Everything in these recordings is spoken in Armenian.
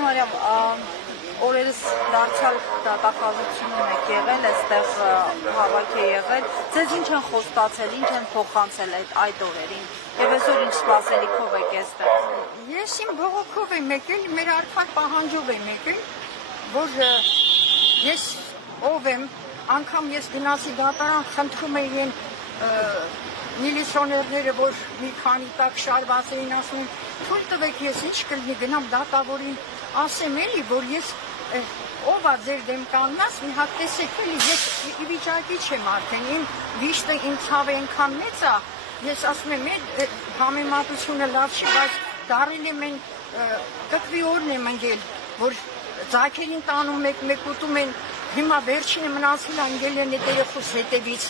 Մարիամ, օրերս դարձյալ դատախազությունում եք եղել, այստեղ հավաք է եղել, ձեզ ինչ են խոստացել, ինչ են փոխանցել այդ օրերին, եւ այսօր ինչ սպասելիքով եք այստեղ։ Ես իմ բողոքով եմ եկել, մեր արդար պահանջով եմ եկել, որ ես ով եմ, անգամ ես գնացի դատարան, խնդրում էին միլիցիոներները, որ մի քանի տակ շարված էին, ասում են, թույլ տվեք ես ինչ կլինի, գնամ դատավորին, ասեմ էլի, որ ես ով է ձեր դեմ կանգնած, մի հատ տեսեք էլի, ես ի վիճակի չեմ արդեն, իմ վիշտը իմ ցավը այնքան մեծ է, ես ասում եմ, համեմատությունը լավ չի, բայց դարել եմ են կտվի օրն եմ ընկել, որ ձայքերին տանում մեկ ուտում են, հիմա վերջինը մնացել ընկել են այդ երեխուս հետևից,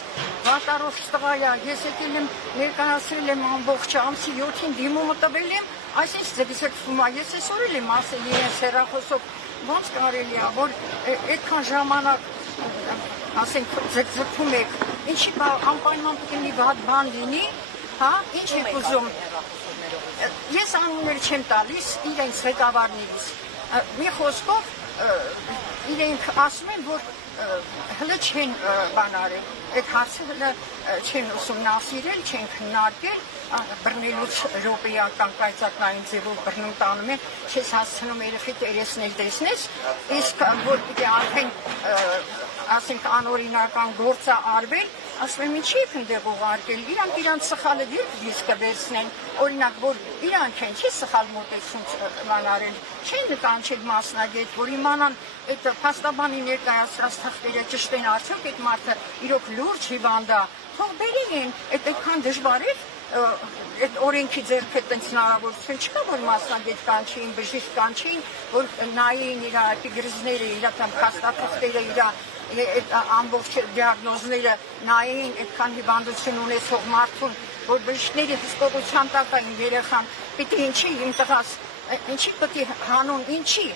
վատառով տղայ է, ես եկել եմ ներկայացրել եմ ամբողջ ամսի 7-ին դիմումը տվել եմ, այսինքն ձգվում է, ես այսօր էլ եմ ասել իրենց հեռախոսով, ոնց կարելի է, որ այդքան ժամանակ ասենք ձգվում եք, ինչի անպայման պետք է մի վատ բան լինի, հա, ինչ եք ուզում, ես անուններ չեմ տալիս իրենց ղեկավարներից, մի խոսքով իրենք ասում են, որ հլը չեն բանարել, այդ հարցը հլը չեն ուսումնասիրել, չեն քննարկել, բռնելուց ռոպեական կայծակնային ձևով բռնում տանում են, չես հասցնում երեխի երեսնել տեսնես, իսկ որ պիտի արդեն ասենք անօրինական գործը արվել, ասում եմ ինչի եք ընդեղ ուղարկել, իրանք սխալը դիրք կվերցնեն, օրինակ, որ իրանք են, չի սխալ մոտեցում բանարել, չեն նկանչել մասնագետ, որ իմանան այդ փաստաբանի ներկայացրած թղթերը ճշտ են արդյոք այդ մարդը իրոք լուրջ հիվանդ է, թող բերեն են, այդքան դժվար է այդ օրենքի ձեռք այդպես հնարավորություն չկա, որ մասնագետ կանչեին, բժիշկ կանչեին, որ նայեին իր էպիգրիզները, իր փաստաթղթերը, իր ամբողջ դիագնոզները նայեին այդքան հիվանդություն ունեցող մարդուն, որ բժիշկների հսկողության տակ էին երեխան, պիտի ինչի իմ տղաս, ինչի պետք է հանուն, ինչի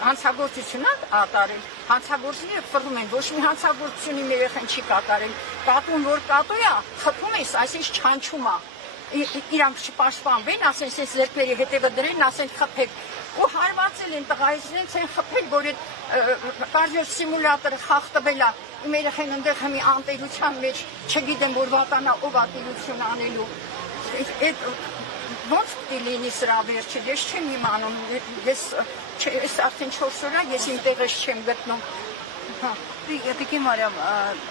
հանցագործություն ատարել, հանցագործները ֆռում են, ոչ մի հանցագործություն իմ երեխան չի կատարել, կատուն որ կատու է, խփում ես, այսինքն չանչում է, իրանք չպաշտպանվեն, ասեն ես ձեռքերի հետևը դրեն, ասեն խփեք, ու հարվածել են տղայից իրենց են խփել, որ այդ կարդիո սիմուլյատորը խախտվել է, իմ երեխան ընդեղ մի անտերության մեջ, չգիտեմ որ վատանա ով ատերություն անելու, ոնց պիտի լինի սրա վերջը, ես չեմ իմանում, ես արդեն 4 օր է, ես իմ տեղս չեմ գտնում։ Տիկին Մարիամ,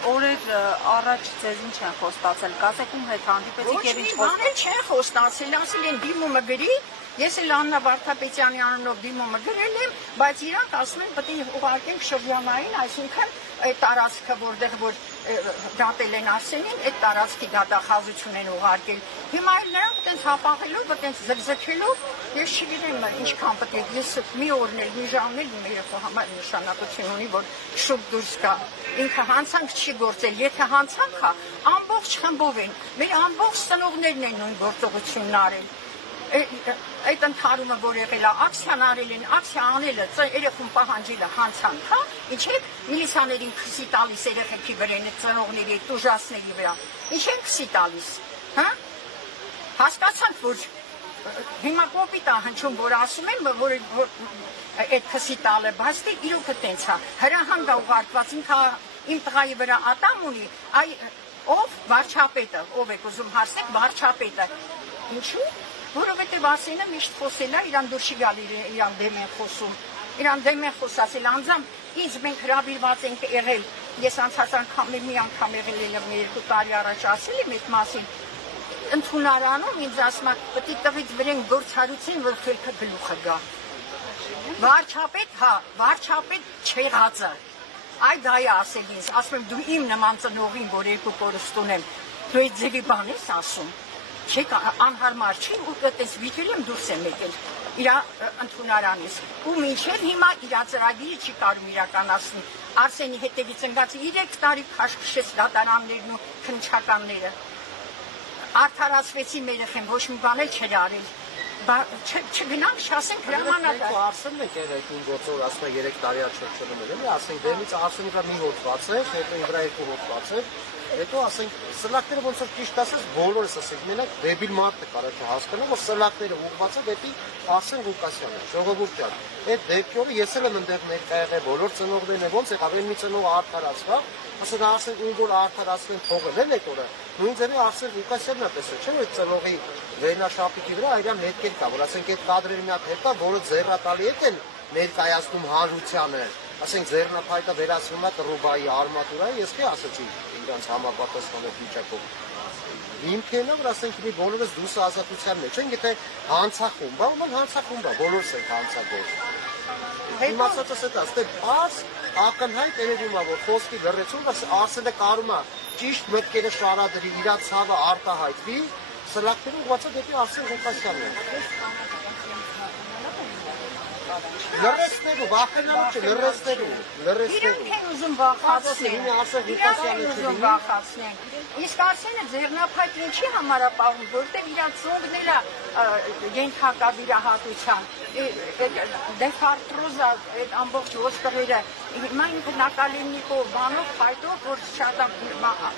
օրեր առաջ ձեզ ինչ են խոստացել, կասեք ում հետ հանդիպեցիք և ինչ խոստացել։ Ոչ մի բան չեն խոստացել, ասել են դիմումը գրի, ես էլ Աննա Վարդապետյանի անունով դիմումը գրել եմ, բայց իրանք ասում են պետք է ուղարկենք շրջանային, այսինքն այդ տարածքը, որտեղ որ դատել են Արսենին, այդ տարածքի դատախազություն են ուղարկել։ Հիմա էլ նրանք այդպես հապաղելով, այդպես զգզգելով, ես չգիտեմ ինչքան պետք է, ես մի օրն էլ, մի ժամն էլ իմ երեխու համար նշանակություն ունի, որ շուտ դուրս գա։ Ինքը հանցանք չի գործել, եթե հանցանք է, ամբողջ խմբով են, մեր ամբողջ ծնողներն են նույն գործողությունն արել։ Այդ ընթարումը, որ եղել է, ակցիան արել են, ակցիա անելը, երեխուն պահանջելը հանցանք, հա, ինչ եք միլիցիաներին քսի տալիս երեխեքի վրա, այդ ծնողների, այդ ուժասների վրա, ինչ են քսի տալիս, հա, հասկացանք, որ հիմա կոպիտ է հնչում, որ ասում են, որ այդ քսի տալը, բայց իրոքը տենց է, հրահանգ է ուղարկված, ինքը իմ տղայի վրա ատամ ունի, ով վարչապետը, ով եք ուզում հարցնեք, վարչապետը, ինչու՞, որովհետև Արսենը միշտ խոսել է, իրան դուր չի գալի իրան դեմ են խոսում, իրան դեմ են խոսացել, անձամբ ինձ մենք հրավիրված ենք եղել, ես անցած անգամ մի անգամ եղել եմ 2 տարի առաջ ասել եմ այդ մասին, ընդունարանում ինձ ասում է, պետք է տվից վրեն գործարություն, որ խելքը գլուխը գա, վարչապետ, հա, վարչապետ չեղածը, այդ դա է ասել ինձ, ասում եմ դու իմ նման ծնողին, որ 2 կորստուն եմ, դու այդ ձևի բան ես ասում, չեք անհարմար չի ու այդպես վիճել եմ դուրս եմ եկել իր ընդունարանից ու մինչև հիմա իր ծրագիրը չի կարում իրականացնել Արսենի հետևից ընկած 3 տարի քաշքշեց դատարաններն ու քննչականները արդարացվեցի մեր երեխեն ոչ մի բան էլ չէր արել չգնանք չասենք հրամանակ Արսենն եք եղեք նույն գործով ասում է 3 տարի ա չորչելում էլի ասենք դեմից Արսենի վրա մի հոդված էր հետո իր վրա 2 հոդված էր Հետո ասենք սլակները ոնց որ ճիշտ ասես բոլորս ասենք մենակ դեբիլ մարդը կարա չհասկանա որ սլակները ուղղված է դեպի Արսեն Ղուկասյանը ժողովուրդ ջան այդ դեպքերը ես էլ եմ ընդեղ ներկայ եղել բոլոր ծնողներն են ոնց եղավ մի ծնողը արդարացավ ասեն Արսեն ում որ արդարացնեն թողել են այդ օրը նույն ձևի Արսեն Ղուկասյանն է տեսել չէ՞ այդ ծնողի վերնաշապիկի վրա այրան հետքեր կա որ ասենք այդ կադրերի մի հատ հետա որը ձեռատալի են ներկայացնում հանրությանը ասենք ձեռնափայտը վերացնում է Տրուբայի արմատուրայի ես քե ասեցի իրանց համապատասխանող վիճակով Հիմքենը որ ասենք մի բոլորս դուսը ազատության մեջ են եթե հանցախումբ է ում հանցախումբ է բոլորս ենք հանցագործ Իմացածս է դա ստե բաց ակնհայտ երևում է որ խոսքի լրացում Արսենը կարում է ճիշտ մտքերը շարադրի իր ցավը արտահայտվի սլակները ուղղված է դեպի Արսեն Ղուկասյանին Լրացնելու, վախենալու չէ, լրացնելու Իրանք են ուզում վախացնեն Իսկ Արսենը ձեռնափայտն ինչի համար է պահում, որտեղ իր ծնողն է ենթակավիրահատության դեֆարտրոզա այդ ամբողջ ոսկրերը հիմա ինքը նակալեննիկով բանով փայտով որ շատ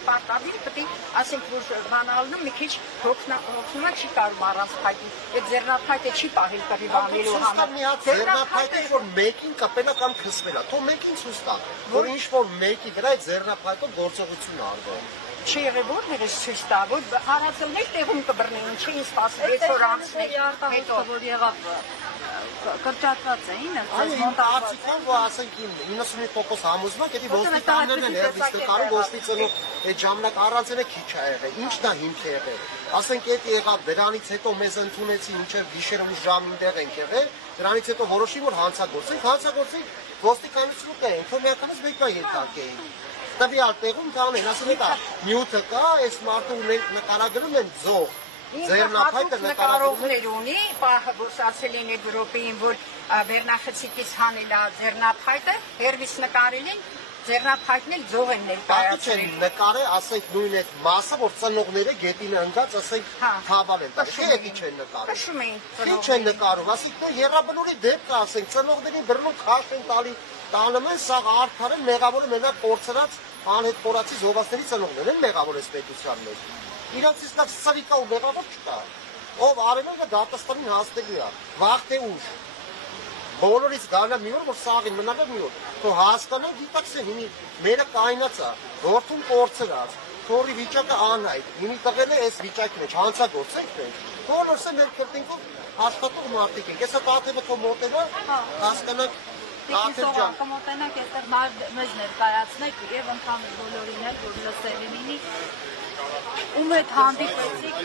պարտադիր պետք է ասենք որ բանալնում մի քիչ հոգնում է չի կարող առանց փայտի այդ ձեռնափայտը չի պահել կռիվանելու համար ձեռնափայտը որ մեկին կապելա կամ քսվելա թող մեկին ցույց տա որ ինչ որ մեկի վրա այդ ձեռնափայտով գործողություն արվի Չի եղել որ ես ցույց տա որ հարացողներ տեղում կբռնեն ինչի ինձ սպասել 6 օր անց հետո որ եղավ կրճատված էին մոնտաժացիան որ ասենք 95% համոզվում է դեպի ոստիկաններն են հերվիստ կարում ոչ մի ծնող այդ ժամանակ առանցելը քիչ է եղել ինչն է հիմք է եղել ասենք այդ եղավ դրանից հետո մեզ ընդունեցին մինչև գիշերը ու ժամին տեղ ենք եղել դրանից հետո որոշի որ հանցագործենք ոստիկանությունը կային թող միականից մեկը ենթարկեին տվյալ տեղում կանեն ասում դա նյութը կա այս մարդու նկարագրում են ձող ձեռնափայտը նկարողներ ունի որ ասել են այդ Եվրոպային որ վերնախցիկից հանել է ձեռնափայտը հերվիս նկարել են ձեռնափայտն էլ ձող են ներկայացրել նկարը ասենք նույն այդ մասը որ ծնողները գետին ընկած ասենք թավալ են տալի չեն նկարում քշում են քիչ են նկարում ասենք դու երրաբնորի դեպք ասենք ծնողների բռնում քաշ են տալի տանում են սա արդար են մեղավորը մենակ կորցրած անհետ կորացի զովասների ծնողներ են մեղավոր այս պետության մեջ իրանց իսկ սարիկա ու մեղավոր չկա ով արել է դատաստանին հասնելու է վաղ թե ուշ բոլորից գալա մի օր որ սաղին մնալ է մի օր թող հասկանան դիտակցեն հիմի մերը կայնած է որդուն կորցրած թորի վիճակը անհայտ հիմի տղել է այս վիճակի մեջ հանցագործենք մենք բոլորս է մեր քրտինքով աշխատող մարդիկ ենք հեսա տաթևը թող մոտենա հասկանանք Ահա կմոտենանք այստեղ մեզ ներկայացնեք եւ ընդհանուր բոլորին էլ որ լսելի լինի ում հետ հանդիպեցիք